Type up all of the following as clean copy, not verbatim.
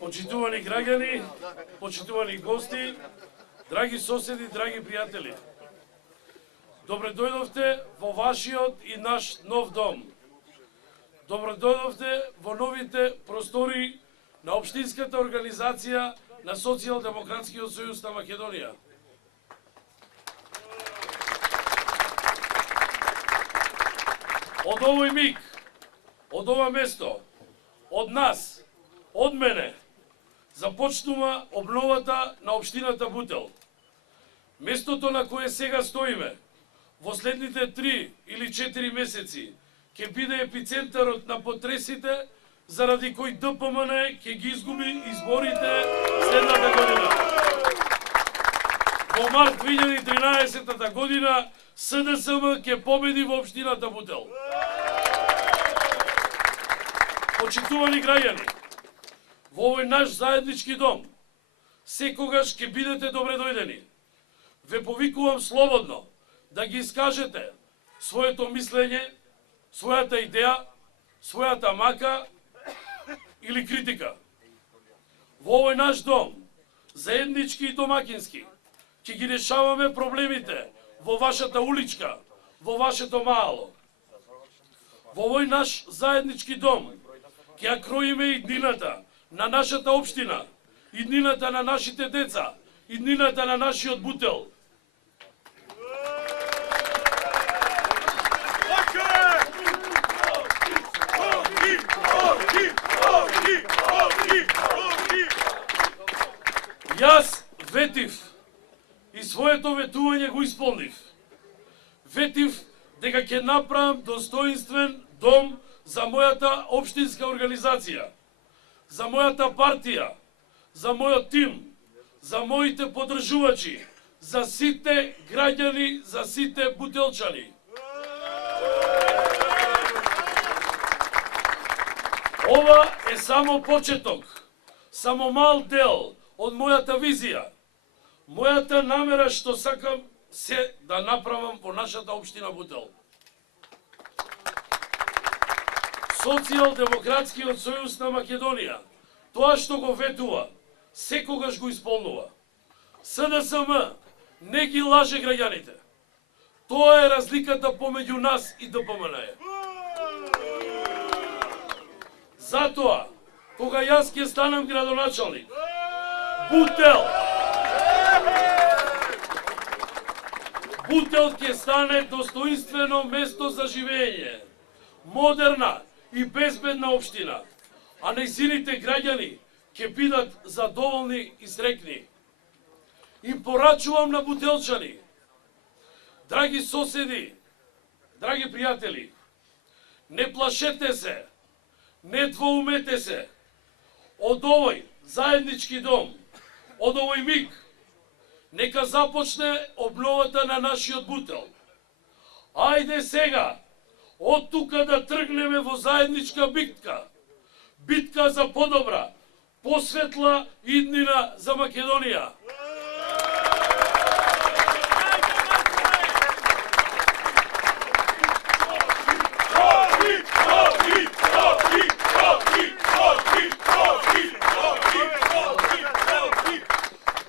Почитувани граѓани, почитувани гости, драги соседи, драги пријатели. Добре дојдовте во вашиот и наш нов дом. Добре дојдовте во новите простори на Општинската организација на Социјалдемократскиот сојуз на Македонија. Од овој миг, од ова место, од нас, од мене, започнува обновата на Општината Бутел. Местото на кое сега стоиме, во следните 3 или 4 месеци, ќе биде епицентарот на потресите, заради кој ДПМН ќе ги изгуби изборите следната година. Во март 2013 година СДСМ ќе победи во Општината Бутел. Почитувани граѓани, во овој наш заеднички дом, секогаш ќе бидете добре дојдени. Ве повикувам слободно да ги искажете своето мислење, својата идеја, својата мака или критика. Во овој наш дом, заеднички и домакински, ќе ги решаваме проблемите во вашата уличка, во вашето мало. Во овој наш заеднички дом, ќе ја кроиме иднината на нашата општина, иднината на нашите деца, иднината на нашиот Бутел. Јас ветив и своето ветување го исполнив. Ветив дека ќе направам достоинствен дом за мојата општинска организација, за мојата партија, за мојот тим, за моите поддржувачи, за сите граѓани, за сите бутелчани. Ова е само почеток, само мал дел од мојата визија, мојата намера што сакам се да направам во нашата општина Бутел. Социјалдемократскиот сојуз на Македонија, тоа што го ветува, секогаш го исполнува. СДСМ не ги лаже граѓаните. Тоа е разликата помеѓу нас и ДПМН. Затоа, кога јас ќе станам градоначалник, Бутел ќе стане достоинствено место за живење, модерна и безбедна општина, а нејзините граѓани ќе бидат задоволни и среќни. Им порачувам на бутелчани, драги соседи, драги пријатели, не плашете се, не двоумете се, од овој заеднички дом, од овој миг, нека започне обновата на нашиот Бутел. Ајде сега, од тука да тргнеме во заедничка битка. Битка за подобра, посветла иднина за Македонија.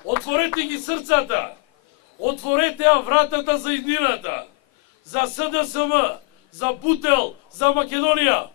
Отворете ги срцата, отворете ја вратата за иднината, за СДСМ, за Бутел, за Македонија.